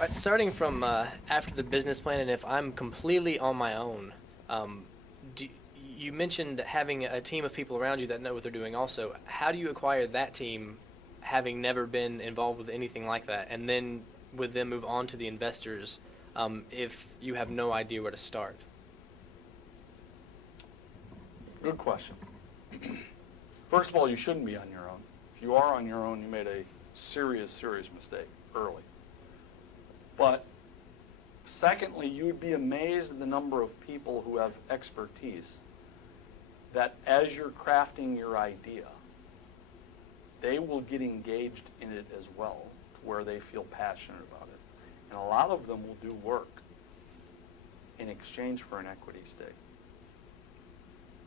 Right, starting from after the business plan, and if I'm completely on my own, um, do, you mentioned having a team of people around you that know what they're doing also. How do you acquire that team, having never been involved with anything like that, and then with them move on to the investors if you have no idea where to start? Good question. First of all, you shouldn't be on your own. If you are on your own, you made a serious, serious mistake early. But secondly, you would be amazed at the number of people who have expertise that as you're crafting your idea, they will get engaged in it as well to where they feel passionate about it. And a lot of them will do work in exchange for an equity stake.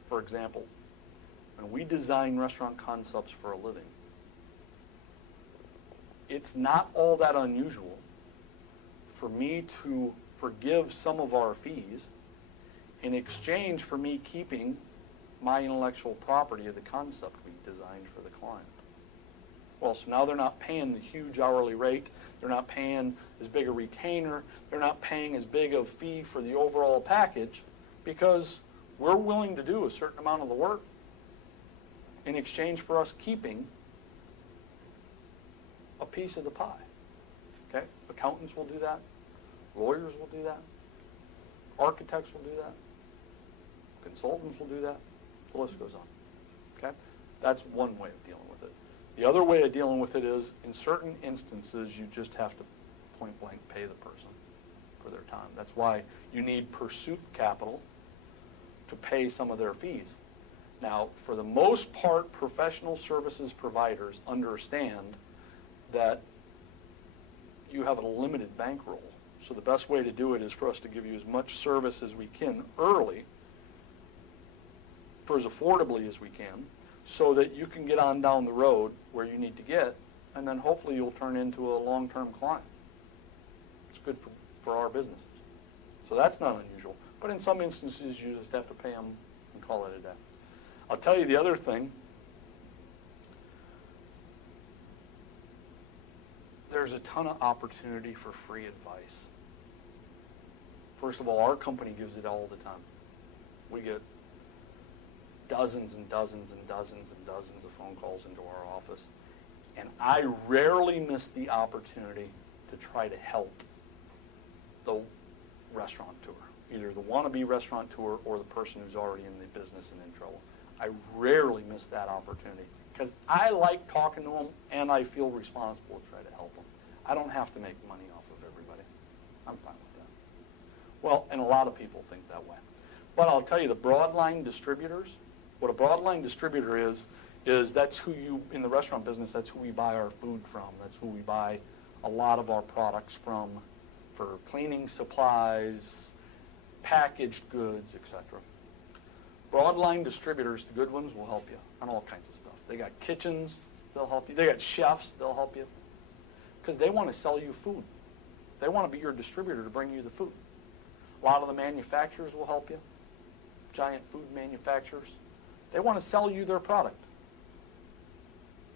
For example, when we design restaurant concepts for a living, it's not all that unusual for me to forgive some of our fees in exchange for me keeping my intellectual property of the concept we designed for the client. Well, so now they're not paying the huge hourly rate, they're not paying as big a retainer, they're not paying as big of fee for the overall package because we're willing to do a certain amount of the work in exchange for us keeping a piece of the pie. Okay? Accountants will do that. Lawyers will do that. Architects will do that. Consultants will do that. The list goes on. Okay? That's one way of dealing with it. The other way of dealing with it is, in certain instances, you just have to point blank pay the person for their time. That's why you need pursuit capital to pay some of their fees. Now, for the most part, professional services providers understand that you have a limited bankroll. So the best way to do it is for us to give you as much service as we can early, for as affordably as we can, so that you can get on down the road where you need to get, and then hopefully you'll turn into a long-term client. It's good for our businesses. So that's not unusual. But in some instances, you just have to pay them and call it a day. I'll tell you the other thing. There's a ton of opportunity for free advice. First of all, our company gives it all the time. We get dozens and dozens and dozens and dozens of phone calls into our office. And I rarely miss the opportunity to try to help the restaurateur, either the wannabe restaurateur or the person who's already in the business and in trouble. I rarely miss that opportunity because I like talking to them and I feel responsible to try to help them. I don't have to make money off of everybody. I'm fine with that. Well, and a lot of people think that way. But I'll tell you, the broadline distributors, what a broadline distributor is that's who you, in the restaurant business, that's who we buy our food from. That's who we buy a lot of our products from for cleaning supplies, packaged goods, etc. Broadline distributors, the good ones, will help you on all kinds of stuff. They got kitchens, they'll help you. They got chefs, they'll help you. Because they want to sell you food. They want to be your distributor to bring you the food. A lot of the manufacturers will help you. Giant food manufacturers. They want to sell you their product.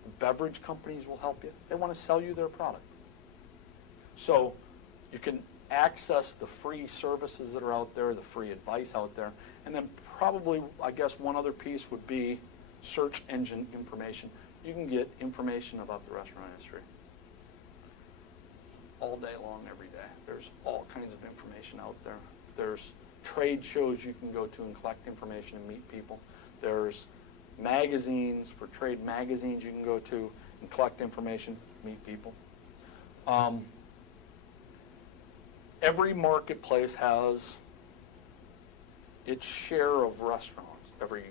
The beverage companies will help you. They want to sell you their product. So you can access the free services that are out there, the free advice out there, and then probably, I guess, one other piece would be search engine information. You can get information about the restaurant industry all day long, every day. There's all kinds of information out there. There's trade shows you can go to and collect information and meet people. There's magazines, for trade magazines you can go to and collect information, meet people. Every marketplace has its share of restaurants. Every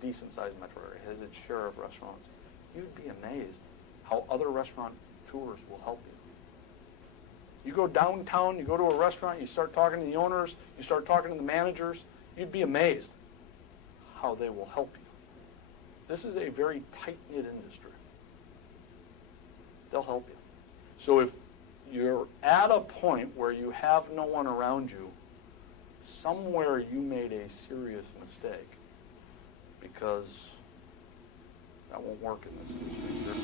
decent-sized metro area has its share of restaurants. You'd be amazed how other restaurant tours will help you. You go downtown, you go to a restaurant, you start talking to the owners, you start talking to the managers, you'd be amazed how they will help you. This is a very tight-knit industry. They'll help you. So if you're at a point where you have no one around you, somewhere you made a serious mistake, because that won't work in this industry.